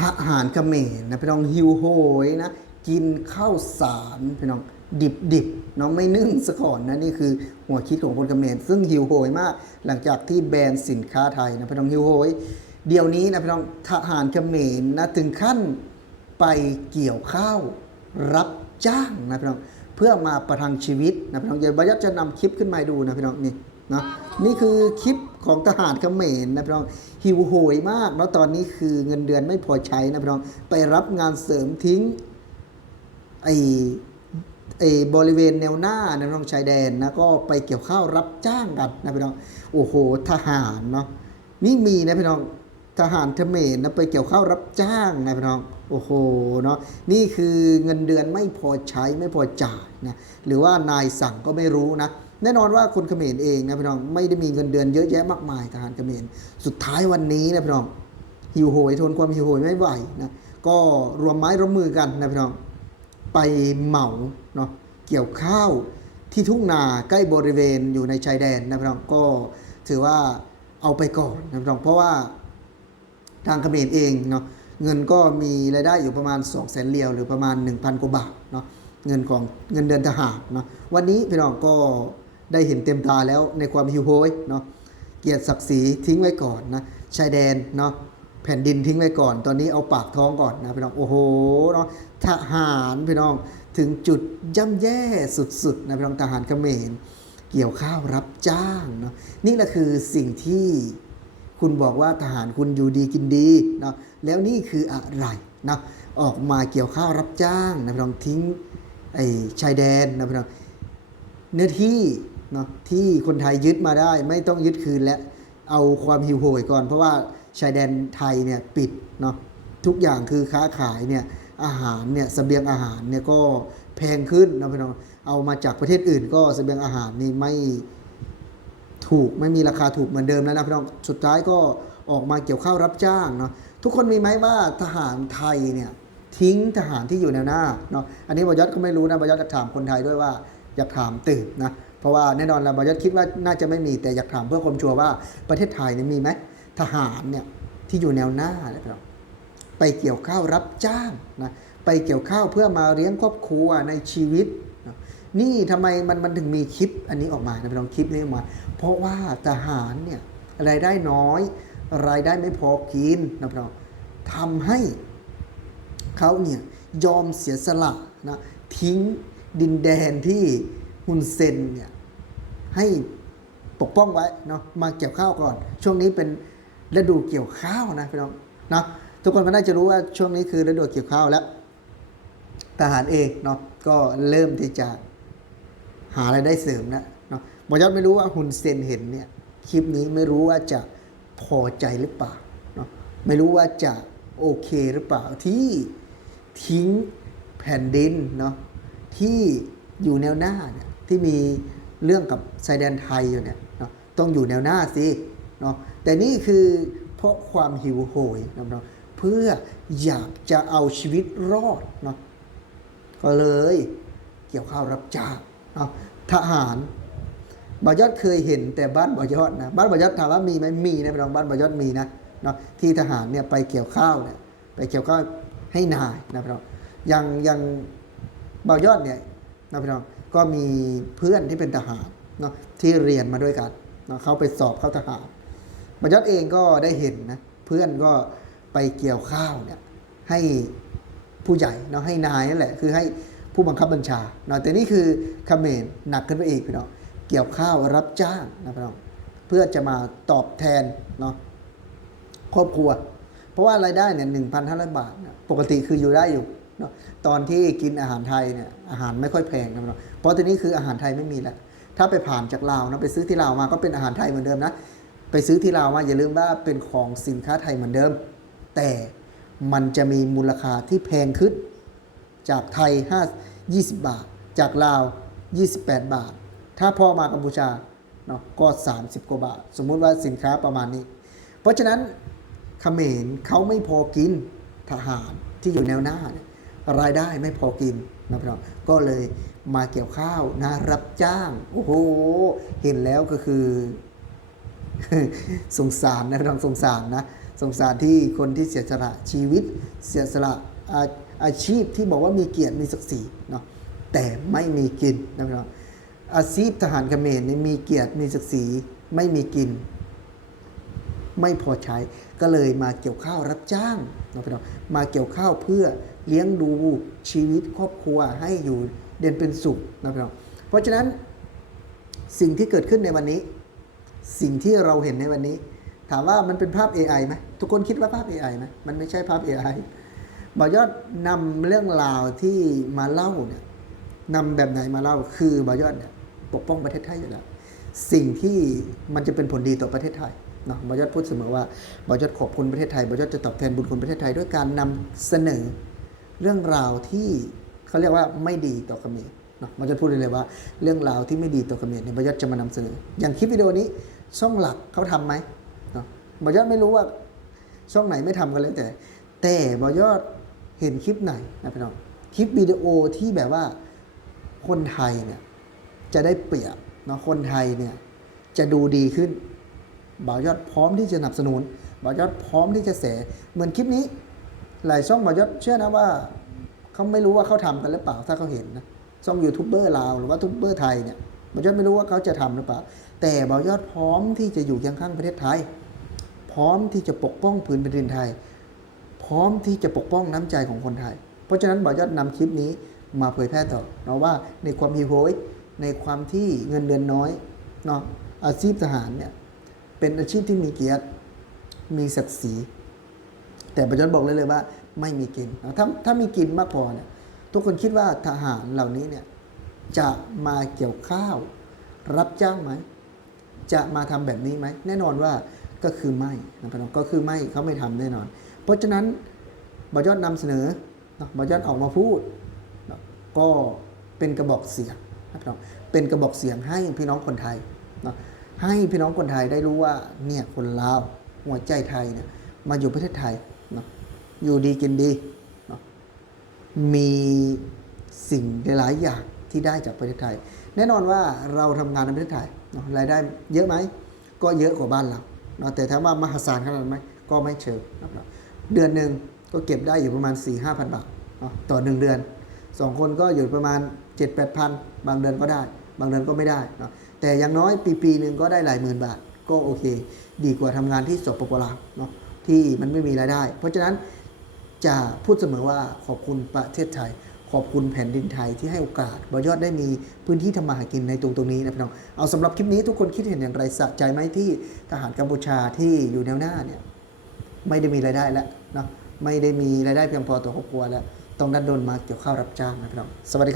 ทหารเขมรนะพี่น้องหิวโหยนะกินข้าวสารพี่น้องดิบดิบน้องไม่นึ่งซะก่อนนะนี่คือหัวคิดของคนเขมรซึ่งหิวโหยมาก หลังจากที่แบนสินค้าไทยนะพี่น้องหิวโหยเดี๋ยวนี้นะพี่น้องทหารเขมรนะถึงขั้นไปเกี่ยวข้าวรับจ้างนะพี่น้องเพื่อมาประทังชีวิตนะพี่น้องเดี๋ยวบยัดจะนำคลิปขึ้นมาดูนะพี่น้องนี่ นะนี่คือคลิปของทหารเขมรนะพี่น้องหิวโหยมากแล้วตอนนี้คือเงินเดือนไม่พอใช้นะพี่น้องไปรับงานเสริมทิ้งไอไอ้บริเวณแนวหน้านะพี่น้องชายแดนนะก็ไปเกี่ยวข้าวรับจ้างกันนะพี่น้องโอ้โหทหารเนาะนี่มีนะพี่น้องทหารเขมรนะไปเกี่ยวข้าวรับจ้างนะพี่น้องโอ้โหเนาะนี่คือเงินเดือนไม่พอใช้ไม่พอจ่ายนะหรือว่านายสั่งก็ไม่รู้นะ แน่นอนว่าคนเขมรเองนะพี่น้องไม่ได้มีเงินเดือนเยอะแยะมากมายทหารเขมรสุดท้ายวันนี้นะพี่น้องหิวโหยทนความหิวโหยไม่ไหวนะก็รวมไม้ร่วมมือกันนะพี่น้องไปเหมาเนาะเกี่ยวข้าวที่ทุ่งนาใกล้บริเวณอยู่ในชายแดนนะพี่น้องก็ถือว่าเอาไปก่อนนะพี่น้องเพราะว่าทางเขมรเองเนาะเงินก็มีรายได้อยู่ประมาณ 2 0 0แสนเรียวหรือประมาณ 1,000กว่าบาทเนาะเงินของเงินเดือนทหารเนาะวันนี้พี่น้องก็ ได้เห็นเต็มตาแล้วในความหิวโหยเนาะเกียรติศักดิ์ศรีทิ้งไว้ก่อนนะชายแดนเนาะแผ่นดินทิ้งไว้ก่อน ตอนนี้เอาปากท้องก่อนนะพี่น้อง โอ้โหเนาะทหารพี่น้องถึงจุดย่ำแย่สุดๆนะพี่น้องทหารเขมรเกี่ยวข้าวรับจ้างเนาะนี่แหละคือสิ่งที่คุณบอกว่าทหารคุณอยู่ดีกินดีเนาะแล้วนี่คืออะไรนะออกมาเกี่ยวข้าวรับจ้างนะพี่น้องทิ้งไอ้ชายแดนนะพี่น้องเนื้อที่ เนาะที่คนไทยยึดมาได้ไม่ต้องยึดคืนแล้วเอาความหิวโหยก่อน เพราะว่าชายแดนไทยเนี่ยปิดเนาะทุกอย่างคือค้าขายเนี่ยอาหารเนี่ยเสบียงอาหารเนี่ยก็แพงขึ้นนะพี่น้องเอามาจากประเทศอื่น ก็เสบียงอาหารนี่ไม่ถูกไม่มีราคาถูกเหมือนเดิมแล้วนะพี่น้องสุดท้ายก็ออกมาเกี่ยวข้าวรับจ้างเนาะทุกคนมีไหมว่าทหารไทยเนี่ยทิ้งทหารที่อยู่แนวหน้าเนาะอันนี้บอยศก็ไม่รู้นะบอยศจะถามคนไทยด้วยว่าอยากถามตื่นนะ เพราะว่าแน่นอนแล้วบอยศคิดว่าน่าจะไม่มีแต่อยากถามเพื่อความชัวร์ว่าประเทศไทยเนี่ยมีไหมทหารเนี่ยที่อยู่แนวหน้านี่ยพี่น้องไปเกี่ยวข้าวรับจ้างนะไปเกี่ยวข้าวเพื่อมาเลี้ยงครอบครัวในชีวิต นี่ทำไมมันมันถึงมีคลิปอันนี้ออกมานะพี่น้องคลิปนี้ออกมา เพราะว่าทหารเนี่ยรายได้น้อย รายได้ไม่พอกินนะพี่น้องทำให้เขาเนี่ยยอมเสียสละนะทิ้งดินแดนที่ ฮุนเซนเนี่ยให้ปกป้องไว้เนาะมาเกี่ยวข้าวก่อน ช่วงนี้เป็นฤดูเกี่ยวข้าวนะพี่น้องเนาะทุกคนก็น่าจะรู้ว่าช่วงนี้คือฤดูเกี่ยวข้าวแล้ว ทหารเองเนาะก็เริ่มที่จะหารายได้เสริมนะเนาะบอยอดไม่รู้ว่าฮุนเซนเห็นเนี่ยคลิปนี้ไม่รู้ว่าจะพอใจหรือเปล่าเนาะไม่รู้ว่าจะโอเคหรือเปล่าที่ทิ้งแผ่นดินเนาะที่อยู่แนวหน้าเนี่ย ที่มีเรื่องกับชายแดนไทยอยู่เนี่ยเนาะต้องอยู่แนวหน้าสิเนาะแต่นี่คือเพราะความหิวโหยนะเนาะเพื่ออยากจะเอาชีวิตรอดเนาะก็เลยเกี่ยวข้าวรับจ้างเนาะทหารบอยอดเคยเห็นแต่บ้านบอยอดนะบ้านบอยอดถามว่ามีไหมมีนะพี่น้องบ้านบอยอดมีนะเนาะที่ทหารเนี่ยไปเกี่ยวข้าวเนี่ยไปเกี่ยวข้าวให้นายนะพี่น้องอย่างอย่างบ่าวยอดเนี่ยนะพี่น้อง ก็มีเพื่อนที่เป็นทหารเนาะที่เรียนมาด้วยกันเนาะเขาไปสอบเข้าทหารบ่าวยอดเองก็ได้เห็นนะเพื่อนก็ไปเกี่ยวข้าวเนี่ยให้ผู้ใหญ่เนาะให้นายนั่นแหละคือให้ผู้บังคับบัญชาเนาะแต่นี่คือเขมรหนักขึ้นไปอีกพี่น้องเกี่ยวข้าวรับจ้างนะพี่น้องเพื่อจะมาตอบแทนเนาะครอบครัว เพราะว่ารายได้เนี่ยหนึ่งพันห้าร้อยบาท ปกติคืออยู่ได้อยู่ ตอนที่กินอาหารไทยเนี่ยอาหารไม่ค่อยแพงนะเนาะเพราะทีนี้คืออาหารไทยไม่มีแล้วถ้าไปผ่านจากลาวนะไปซื้อที่ลาวมาก็เป็นอาหารไทยเหมือนเดิมนะไปซื้อที่ลาวมาอย่าลืมว่าเป็นของสินค้าไทยเหมือนเดิม แต่มันจะมีมูลค่าที่แพงขึ้น จากไทย5 20 บาท จากลาว 28 บาท ถ้าพอมากัมพูชาเนาะก็ 30 กว่าบาท สมมุติว่าสินค้าประมาณนี้ เพราะฉะนั้นเขมรเขาไม่พอกินทหารที่อยู่แนวหน้าเนี่ย รายได้ไม่พอกินนะพี่น้องก็เลยมาเกี่ยวข้าวนะรับจ้างโอ้โหเห็นแล้วก็คือสงสารนะพี่น้องสงสารนะสงสารที่คนที่เสียสละชีวิต เสียสละอาอาชีพที่บอกว่ามีเกียรติมีศักดิ์ศรีเนาะแต่ไม่มีกินนะพี่น้องอาชีพทหารเขมรนี่มีเกียรติมีศักดิ์ศรีไม่มีกิน ไม่พอใช้ก็เลยมาเกี่ยวข้าวรับจ้างนะพี่น้องมาเกี่ยวข้าวเพื่อ เลี้ยงดูชีวิตครอบครัวให้อยู่เด่นเป็นสุขนะพี่น้องเพราะฉะนั้นสิ่งที่เกิดขึ้นในวันนี้ สิ่งที่เราเห็นในวันนี้ ถามว่ามันเป็นภาพ AI ไหมทุกคนคิดว่าภาพ AI ไหมมันไม่ใช่ภาพ AI บอยอดนำเรื่องราวที่มาเล่าเนี่ยนำแบบไหนมาเล่าคือบอยอดเนี่ยปกป้องประเทศไทยอยู่แล้วสิ่งที่มันจะเป็นผลดีต่อประเทศไทยเนาะบอยอดพูดเสมอว่าบอยอดขอบคุณประเทศไทยบอยอดจะตอบแทนบุญคุณประเทศไทยด้วยการนำเสนอ เรื่องราวที่เขาเรียกว่าไม่ดีต่อเขมรเนาะบอยอดพูดเลยว่าเรื่องราวที่ไม่ดีต่อเขมรเนี่ยบอยอดจะมานำเสนอ อย่างคลิปวิดีโอนี้ช่องหลักเขาทำไหมเนาะบอยอดไม่รู้ว่าช่องไหนไม่ทำกันเลยแต่ แต่บอยอดเห็นคลิปไหนนะพี่น้องคลิปวิดีโอที่แบบว่าคนไทยเนี่ยจะได้เปรียบเนาะคนไทยเนี่ยจะดูดีขึ้นบ่าวยอดพร้อมที่จะสนับสนุนบ่าวยอดพร้อมที่จะแสเหมือนคลิปนี้ หลายช่องบ่ายอดเชื่อนะว่าเขาไม่รู้ว่าเขาทำกันหรือเปล่าถ้าเขาเห็นนะช่องยูทูบเบอร์ลาวหรือว่าทูบเบอร์ไทยเนี่ยบ่ายอดไม่รู้ว่าเขาจะทำหรือเปล่า แต่บ่ายอดพร้อมที่จะอยู่เคียงข้างประเทศไทย พร้อมที่จะปกป้องพื้นแผ่นดินไทย พร้อมที่จะปกป้องน้ำใจของคนไทย เพราะฉะนั้นบ่อยอดนำคลิปนี้มาเผยแพร่ต่อเนาะว่าในความฮิโฮยในความที่เงินเดือนน้อยเนาะอาชีพทหารเนี่ยเป็นอาชีพที่มีเกียรติมีศักดิ์ศรี แต่บ่อยอดบอกเลยเลยว่า ไม่มีกินนะถ้าถ้ามีกินมากพอเนี่ยทุกคนคิดว่าทหารเหล่านี้เนี่ยจะมาเกี่ยวข้าว รับจ้างไหม จะมาทำแบบนี้ไหม แน่นอนว่าก็คือไม่นะพี่น้องก็คือไม่เขาไม่ทำแน่นอน เพราะฉะนั้นบอยอดนำเสนอนะบอยอดออกมาพูดนะก็เป็นกระบอกเสียงนะพี่น้องเป็นกระบอกเสียงให้พี่น้องคนไทยนะให้พี่น้องคนไทยได้รู้ว่าเนี่ยคนลาวหัวใจไทยเนี่ยมาอยู่ประเทศไทย เนาะอยู่ดีกินดีเนาะมีสิ่งหลายอย่างที่ได้จากประเทศไทย แน่นอนว่าเราทำงานในประเทศไทยเนาะรายได้เยอะไหมก็เยอะกว่าบ้านเราเนาะแต่ถามว่ามหาศาลขนาดไหมก็ไม่เชิงนะครับเดือนหนึ่งก็เก็บได้อยู่ประมาณ 4 5 0 0 0 บาทนาะต่อหนึ่งเดือนสองคนก็อยู่ประมาณ 7 8 0 0 0 บางเดือนก็ได้ บางเดือนก็ไม่ได้นะแต่อย่างน้อยปีปีหนึ่งก็ได้หลายหมื่นบาท ก็โอเค ดีกว่าทำงานที่สปปลาวเนาะ ที่มันไม่มีรายได้ เพราะฉะนั้นจะพูดเสมอว่าขอบคุณประเทศไทย ขอบคุณแผ่นดินไทยที่ให้โอกาสบอยอดได้มีพื้นที่ทำมาหากินในตรงตรงนี้นะพี่น้องเอาสำหรับคลิปนี้ทุกคนคิดเห็นอย่างไรสะใจไหมที่ทหารกัมพูชาที่อยู่แนวหน้าเนี่ยไม่ได้มีรายได้แล้วเนาะไม่ได้มีรายได้เพียงพอต่อครอบครัวแล้วต้องดันโดนมาเกี่ยวข้าวรับจ้างนะพี่น้องสวัสดีครับ